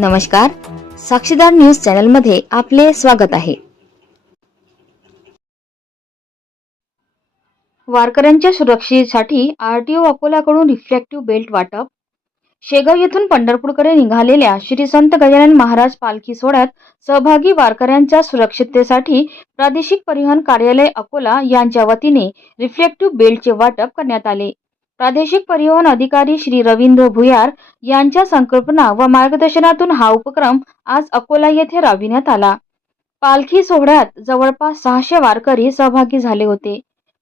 नमस्कार, साक्षीदार न्यूज चॅनलमध्ये आपले स्वागत आहे. वारकऱ्यांच्या सुरक्षेसाठी आरटीओ अकोल्याकडून रिफ्लेक्टिव्ह बेल्ट वाटप. शेगाव येथून पंढरपूरकडे निघालेल्या श्री संत गजानन महाराज पालखी सोहळ्यात सहभागी वारकऱ्यांच्या सुरक्षिततेसाठी प्रादेशिक परिवहन कार्यालय अकोला यांच्या वतीने रिफ्लेक्टिव्ह बेल्टचे वाटप करण्यात आले. प्रादेशिक परिवहन अधिकारी श्री रवींद्र भुयार यांच्या संकल्पना व मार्गदर्शनातून हा उपक्रम आज अकोला येथे राबविण्यात आला. पालखी सोहळ्यात जवळपास 600 वारकरी सहभागी झाले होते.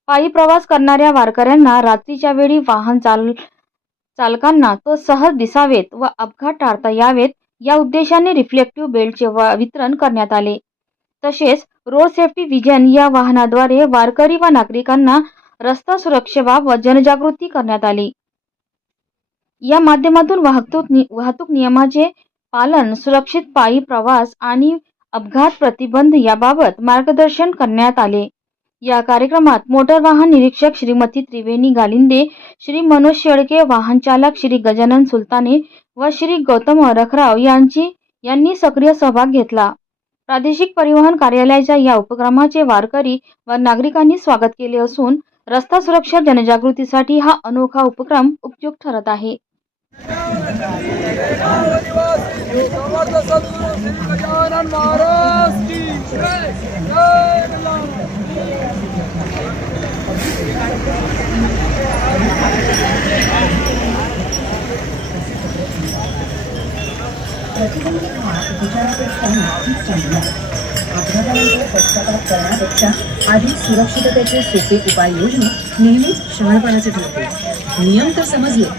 पायी प्रवास करणाऱ्या वारकऱ्यांना रात्रीच्या वेळी वाहन चालकांना तो सहज दिसावेत व अपघात टाळता यावेत या उद्देशाने रिफ्लेक्टिव्ह बेल्टचे वितरण करण्यात आले. तसेच रोड सेफ्टी विजन या वाहनाद्वारे वारकरी व नागरिकांना रस्ता सुरक्षेबाबत जनजागृती करण्यात आली. या माध्यमातून वाहतूक नियमाचे पालन, सुरक्षित पायी प्रवास आणि अपघात प्रतिबंध याबाबत मार्गदर्शन करण्यात आले. या कार्यक्रमात मोटर वाहन निरीक्षक श्रीमती त्रिवेणी गालिंदे, श्री मनोज शेळके, वाहन चालक श्री गजानन सुलताने व श्री गौतम रखराव यांनी सक्रिय सहभाग घेतला. प्रादेशिक परिवहन कार्यालयाच्या या उपक्रमाचे वारकरी व नागरिकांनी स्वागत केले असून रस्ता सुरक्षा जनजागृतीसाठी हा अनोखा उपक्रम उपयुक्त ठरत आहे. प्रतिबंधित विचारापेक्षा नक्कीच चांगला. अपघातानंतर पश्चाताप करण्यापेक्षा आधी सुरक्षिततेचे सोपे उपाययोजना नेहमीच शहाणपणाचे ठरते. नियम तर समजले,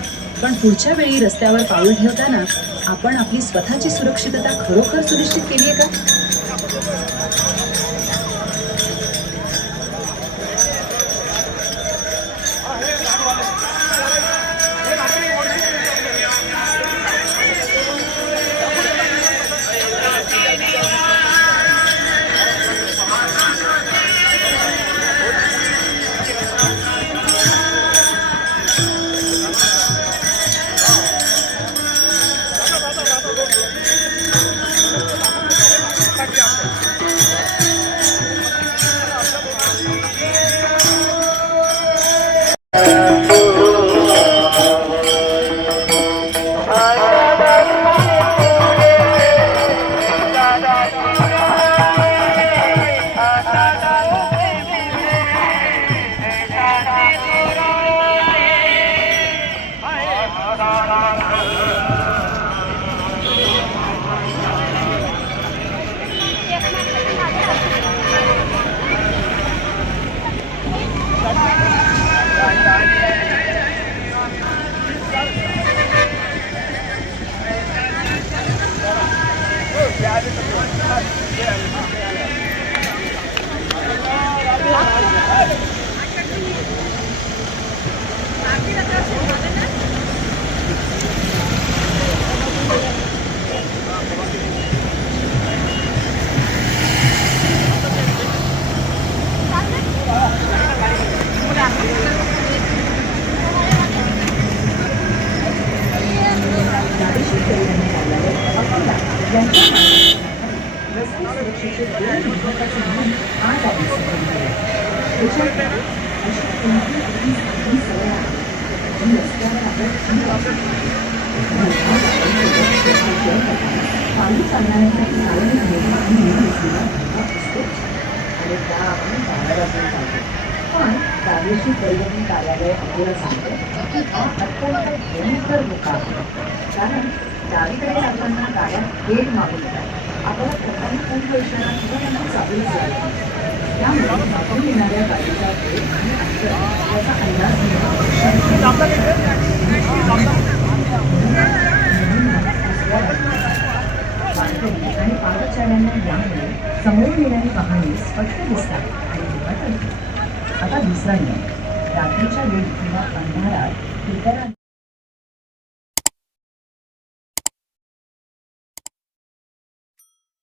पण पुढच्या वेळी रस्त्यावर पाऊल ठेवताना आपण आपली स्वतःची सुरक्षितता खरोखर सुनिश्चित केली आहे का? प्रादेशिक परिवहन कार्यालय अकोला सांगते की हा अत्यंत भयंकर धोका आहे. कारण डावीकडे जाताना गाड्या थेट मागून येतात. आपल्याला कोणताही पूर्ण इशारा किंवा त्यांना चालू झाला, त्यामुळे मागून येणाऱ्या गाडीचा वेग आणि अंतर याचा अंदाज आणि पादचाऱ्यांना यामुळे समोर येणारी वाहने स्पष्ट दिसतात आणि दुर्घटना. आता दुसरा नियम, रात्रीच्या वेळी किंवा अंधारात इतरांना